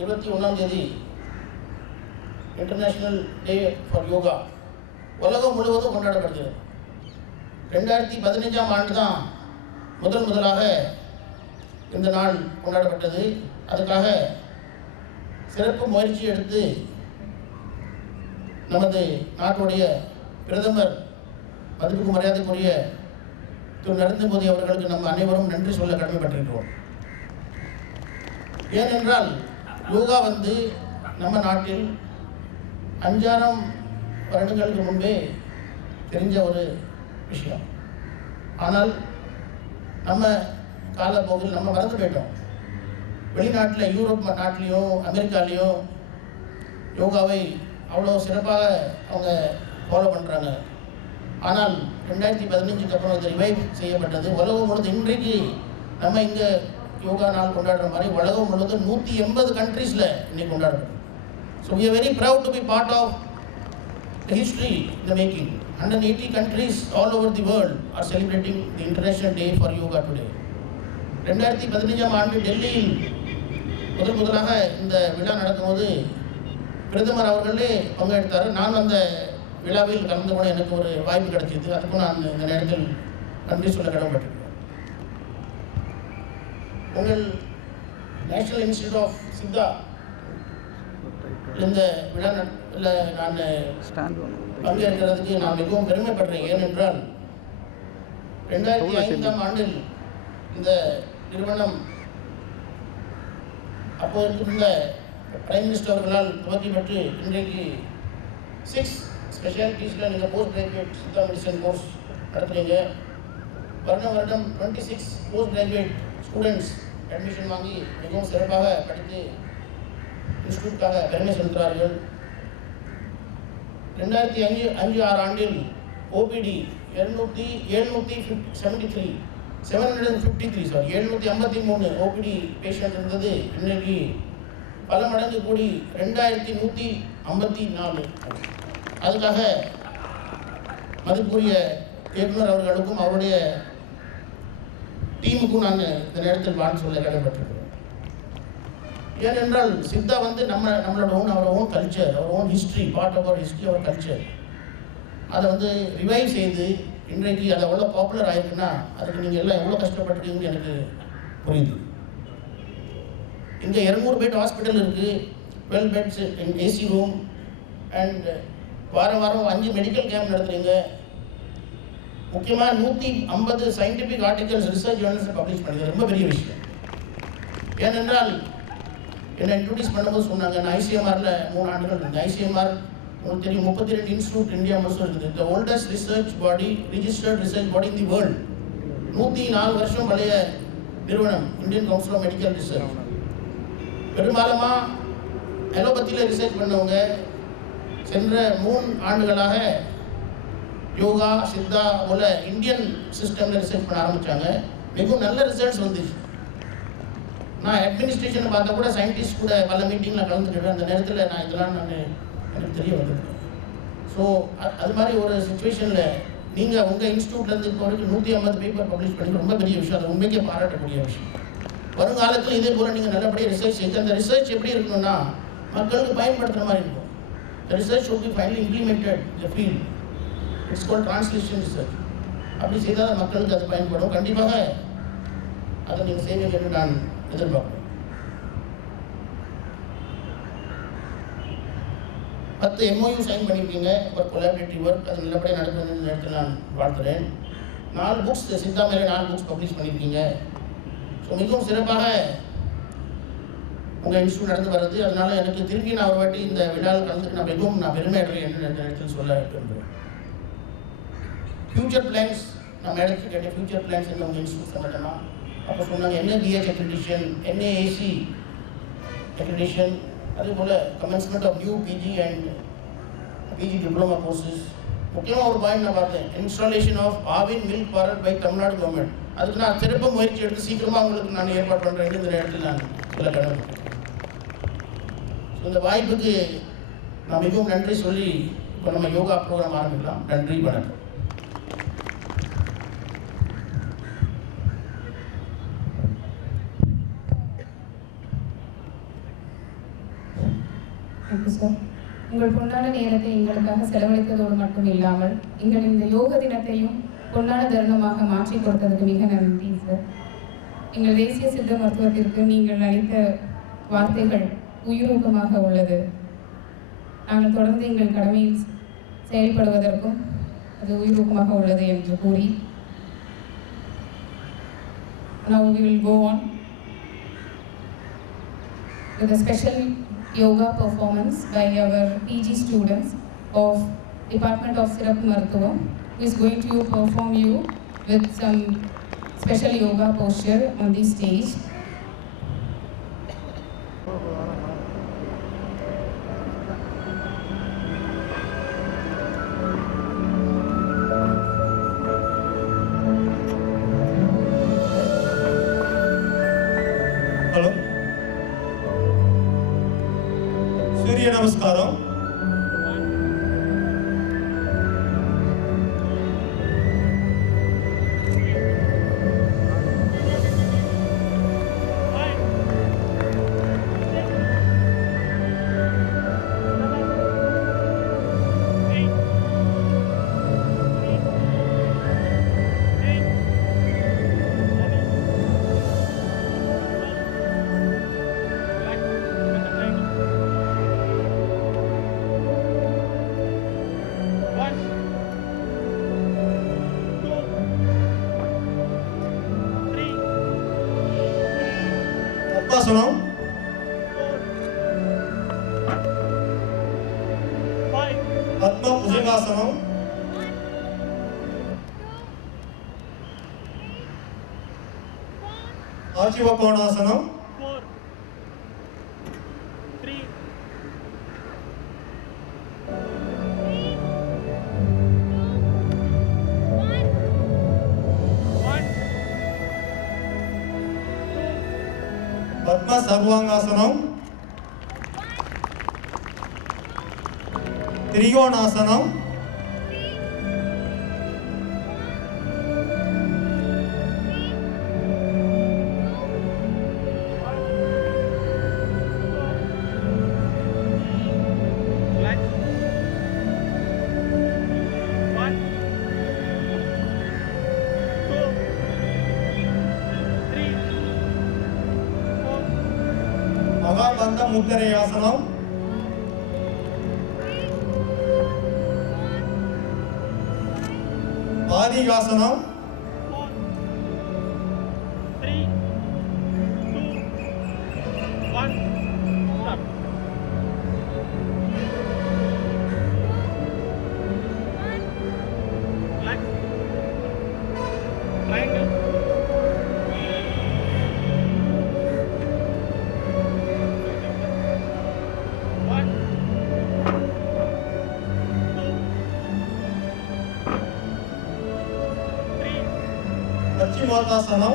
21ஆம் தேதி international day for yoga உலகம் முழுவதும் கொண்டாடப்படுகிறது. 2015ஆம் ஆண்டு தான் முதலாக இந்த நாள் கொண்டாடப்பட்டது. அதுக்காக சிறப்பு முயற்சி எடுத்து நமது நாட்டுடைய பிரதமர் மதிப்புக்கு மரியாதைக்குரிய திரு நரேந்திர மோடி அவர்களுக்கு நம்ம அனைவரும் நன்றி சொல்ல கடமைப்பட்டிருக்கிறோம். ஏனென்றால் யோகா நம்ம நாட்டில் 5000 வருடங்களுக்கு முன்பே தெரிஞ்ச ஒரு விஷயம். ஆனால் நம்ம காலப்போக்கில் நம்ம மறந்து போயிட்டோம். வெளிநாட்டில் யூரோப் நாட்டிலையும் அமெரிக்காலேயும் யோகாவை அவ்வளோ சிறப்பாக அவங்க ஃபாலோ பண்ணுறாங்க. ஆனால் 2015க்கு அப்புறம் இது ரிவைவ் செய்யப்பட்டது. உலகம் முழுவதும் இன்றைக்கு நம்ம இங்கே யோகா நாள் கொண்டாடுற மாதிரி உலகம் முழுவதும் 180 கண்ட்ரீஸில் இன்னைக்கு கொண்டாடுறது. So we are very proud to be part of the history in the making. 180 countries all over the world are celebrating the International Day for Yoga today. 2015ஆம் ஆண்டு டெல்லியில் முதலாக இந்த விழா நடக்கும்போது பிரதமர் அவர்களே பங்கெடுத்தார். நான் அந்த விழாவில் கலந்து கொள்ள எனக்கு ஒரு வாய்ப்பு கிடைச்சிது. அதுக்கும் நான் இந்த நேரத்தில் நன்றி சொல்ல கடமைப்பட்டிருக்கேன். உங்கள் நேஷனல் இன்ஸ்டிடியூட் ஆஃப் சித்தா இந்த விழாவில் நான் பங்கேற்கிறதுக்கு நான் மிகவும் பெருமைப்படுறேன். ஏனென்றால் 2005ஆம் ஆண்டில் இந்த நிறுவனம் அப்போது இருந்த பிரைம் மினிஸ்டர் அவர்களால் துவக்கி பெற்று இன்றைக்கு 6 ஸ்பெஷாலிட்டிஸில் நீங்கள் post graduate Siddha medicine course நடத்துகிறீங்க. வருடம் 26 போஸ்ட் கிராஜுவேட் ஸ்டூடெண்ட்ஸ் அட்மிஷன் வாங்கி மிகவும் சிறப்பாக படித்து இன்ஸ்டியூட்டுக்காக பெருமை செலுத்துகிறார்கள். 2005-6 ஆண்டில் ஓபிடி 753 ஓபிடி பேஷண்ட் இருந்தது. இன்றைக்கு பல மடங்கு கூடி 2154. அதுக்காக மதிப்புரிய இயக்குனர் அவர்களுக்கும் அவருடைய டீமுக்கும் நான் இந்த நேரத்தில் வாழ்த்து சொல்ல கடமைப்பட்டிருக்கிறேன். ஏனென்றால் சித்தா நம்மளோட our own culture, our own history, part of our history, our culture. அதை ரிவைவ் செய்து இன்றைக்கு அது எவ்வளோ பாப்புலர் ஆயிருக்குன்னா அதுக்கு நீங்கள் எல்லாம் எவ்வளோ கஷ்டப்பட்டுருக்கீங்கன்னு எனக்கு புரியுது. இங்கே 200 பெட் ஹாஸ்பிட்டல் இருக்குது, 12 பெட்ஸ் ஏசி ரூம், அண்ட் வாரம் 5 மெடிக்கல் கேம்ப் நடத்துகிறீங்க. முக்கியமாக 150 சயின்டிஃபிக் ஆர்டிகல்ஸ் ரிசர்ச் ஜேர்னல்ஸை பப்ளிஷ் பண்ணுறது ரொம்ப பெரிய விஷயம். ஏனென்றால் என்னை இன்ட்ரடியூஸ் பண்ணும்போது சொன்னாங்க, நான் ஐசிஎம்ஆரில் 3 ஆண்டுகள் இருந்தேன். ஐசிஎம்ஆர் உங்களுக்கு தெரியும் 32 இன்ஸ்டியூட் இந்தியா முழுசும் இருக்குது. The oldest research body, registered research body in the world. 104 வருஷம் பழைய நிறுவனம் Indian council of medical research. பெரும்பாலுமாக அலோபதியில் ரிசர்ச் பண்ணவங்க சென்ற 3 ஆண்டுகளாக யோகா சித்தா போல இந்தியன் சிஸ்டமில் ரிசர்ச் பண்ண ஆரம்பித்தாங்க. மிகவும் நல்ல ரிசல்ட்ஸ் வந்துச்சு. நான் அட்மினிஸ்ட்ரேஷனை பார்த்தா கூட சயின்டிஸ்ட் கூட பல மீட்டிங்கில் கலந்துக்கிட்டேன். அந்த நேரத்தில் இதெல்லாம் எனக்கு தெரிய வந்திருக்கேன். ஸோ அது மாதிரி ஒரு சுச்சுவேஷனில் நீங்கள் உங்கள் இன்ஸ்டியூட்லேருந்து இப்போ வரைக்கும் 150 பேப்பர் பப்ளிஷ் பண்ணி ரொம்ப பெரிய விஷயம். அது உண்மைக்கே பாராட்டக்கூடிய விஷயம். வருங்காலத்தில் இதே போல் நீங்கள் நல்லபடியாக ரிசர்ச் செய்து அந்த ரிசர்ச் எப்படி இருக்கணும்னா மக்களுக்கு பயன்படுத்துகிற மாதிரி இருக்கும். The research should be finally implemented in the field. It's called translation research. அப்படி செய்தால் மக்களுக்கு அது பயன்படும். கண்டிப்பாக அதை நீங்கள் செய்வீங்க என்று நான் எதிர்பார்க்கிறேன். 10 MOU சைன் பண்ணியிருக்கீங்க ஒரு கொலாபரேட்டிவ் ஒர்க். அது நல்லபடியாக நடக்குதுன்னு நேரத்தில் நான் வாழ்த்துறேன். 4 புக்ஸ் சித்தா மேலே 4 புக்ஸ் பப்ளிஷ் பண்ணியிருக்கீங்க. ஸோ மிகவும் சிறப்பாக உங்கள் இன்ஸ்டியூட் நடந்து வருது. அதனால எனக்கு திரும்பி நான் ஒரு வாட்டி இந்த விழாவில் கலந்துட்டு நான் பெருமை அடைகிறேன் என்று இந்த நேரத்தில் சொல்ல விரும்புகிறேன். ஃபியூச்சர் பிளான்ஸ் நான் மேடத்துக்கு கேட்டேன். ஃபியூச்சர் பிளான்ஸ் என்ன உங்கள் இன்ஸ்டியூட் சம்பந்தமாக அப்போ சொன்னாங்க NABH அக்ரிடிஷன், NAAC அக்ரிடிஷன், அதேபோல் commencement of new PG and PG diploma courses. முக்கியமாக ஒரு பாயிண்ட் நான் பார்த்தேன், installation of Aavin milk parlour by Tamil Nadu government. அதுக்கு நான் சிறப்பு முயற்சி எடுத்து சீக்கிரமாக உங்களுக்கு நான் ஏற்பாடு பண்ணுறேன். இந்த நேரத்தில் நான் சொல்ல கடமைப்பட்டேன். இந்த வாய்ப்புக்கு நான் மிகவும் நன்றி சொல்லி இப்போ நம்ம யோகா ப்ரோக்ராம் ஆரம்பிக்கலாம். நன்றி, வணக்கம். Thank you sir. உங்கள் பொன்னான நேரத்தை எங்களுக்காக செலவழித்ததோடு மட்டும் இல்லாமல் எங்கள் இந்த யோக தினத்தையும் பொன்னான தருணமாக மாற்றி கொடுத்ததுக்கு மிக நன்றி சார். எங்கள் தேசிய சித்த மருத்துவத்திற்கு நீங்கள் அளித்த வார்த்தைகள் உயிரூக்கமாக உள்ளது. நாங்கள் தொடர்ந்து எங்கள் கடமையில் செயல்படுவதற்கும் அது உயிரூக்கமாக உள்ளது என்று கூறி now we will go on with a special yoga performance by our PG students of Department of Sirappu Maruthuvam, who is going to perform you with some special yoga posture on the stage. Hello Surya Namaskaram. Padmasanam, Padma bhujangasana, ఆశీవకోణాసనం, Padma Sarvangasana, త్రికోణాసనం, మహాబంధ ముద్రయాసనం, పాదిగాసనం, పశ్చిమోత్తాసనం,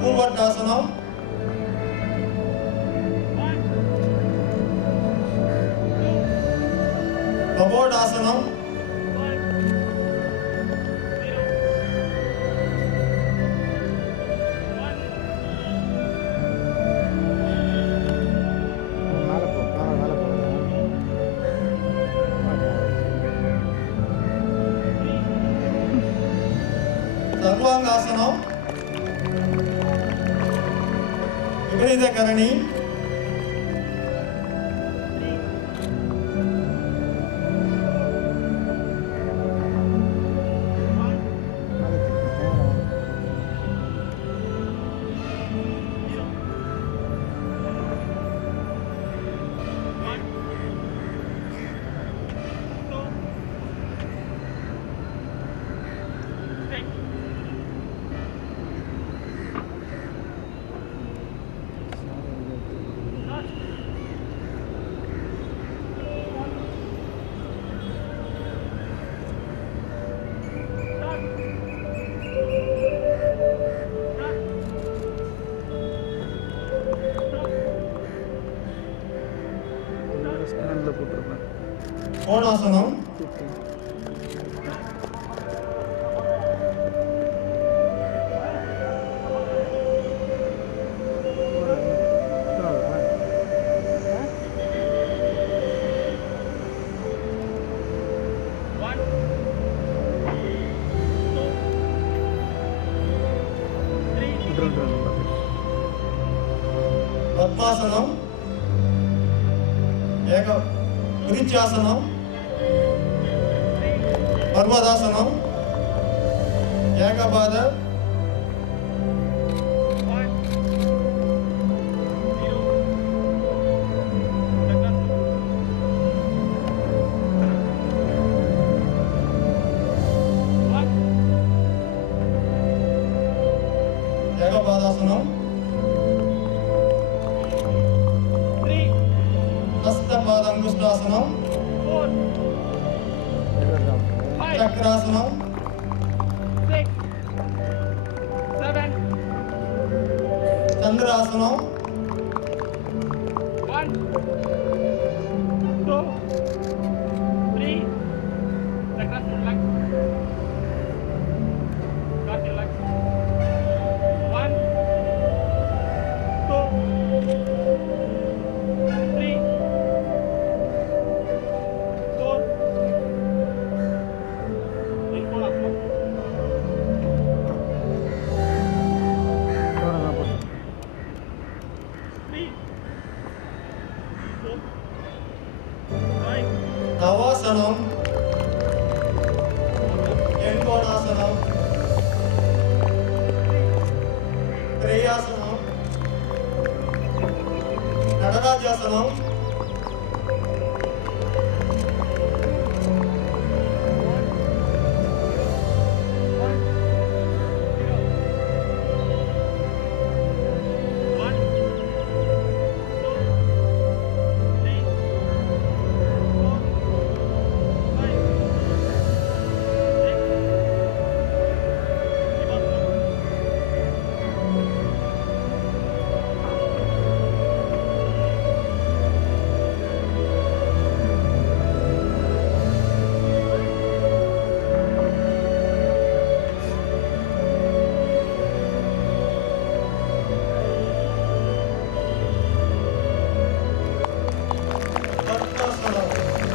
పూర్వటాసనం, కబోడాసనం, Sarvangasana, విపరీత కరణి, కోణాసనం, பத்மாசனம், விருச்சாசனம், பர்வதாசனம், ஏகபாத, ஏகபாதாசனம், ஹஸ்தபாதங்குஷ்டாசனம், சக்கராசனம், சந்திராசனம், நவாசனம், எண்கோணாசனம், திரையாசனம், நடராஜாசனம்,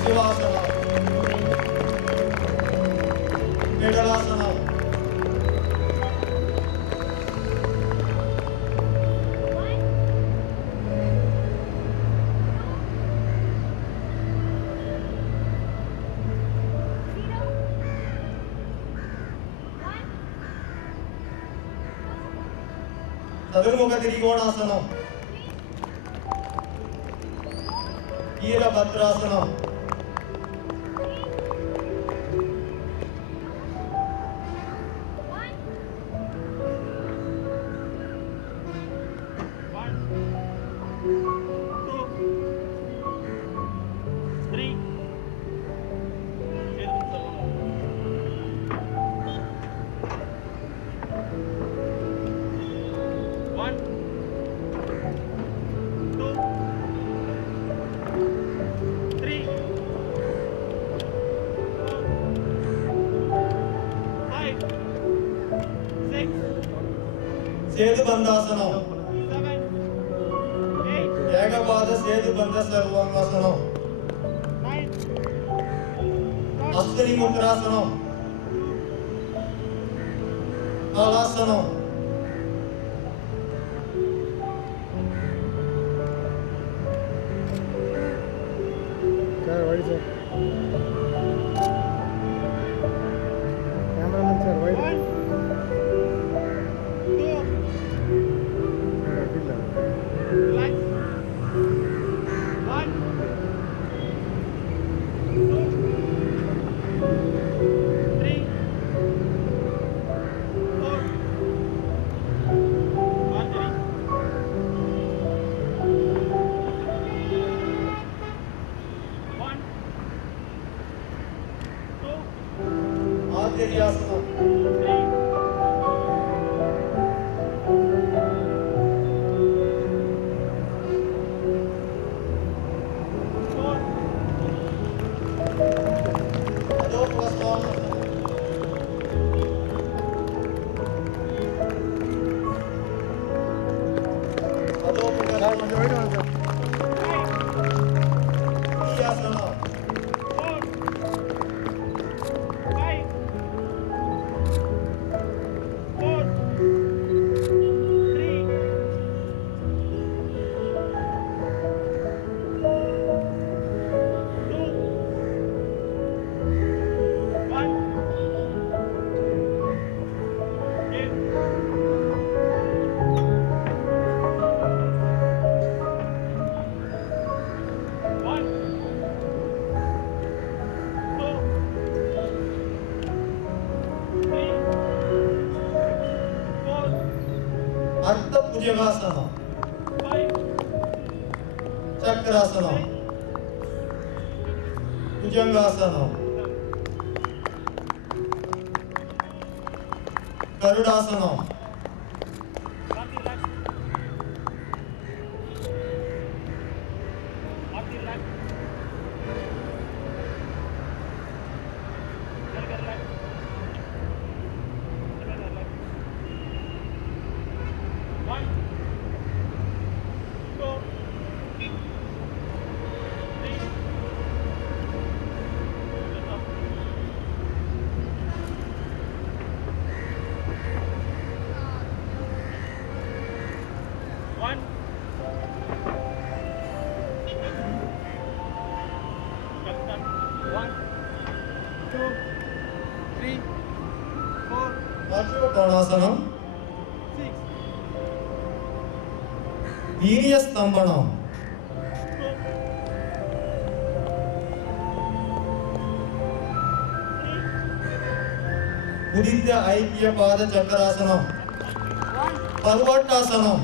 சிவாசனம், நிடலாசனம், சதுர்முக திரிகோணாசனம், ஈரபத்ராசனம், சேதுபந்தாசனம், ஏகபாத சேதுபந்த சர்வாங்காசனம், அஸ்வினி முத்ராசனம், ஹலாசனம், ஆச்சரியாசனம், அர்த்த புஜகாசனம் சக்கராசனம் புஜங்காசனம் கருடாசனம் கோணாசனம் வீரியஸ்தம்பனம் உதித்த ஐக்கிய பாத சக்கராசனம் பர்வட்டாசனம்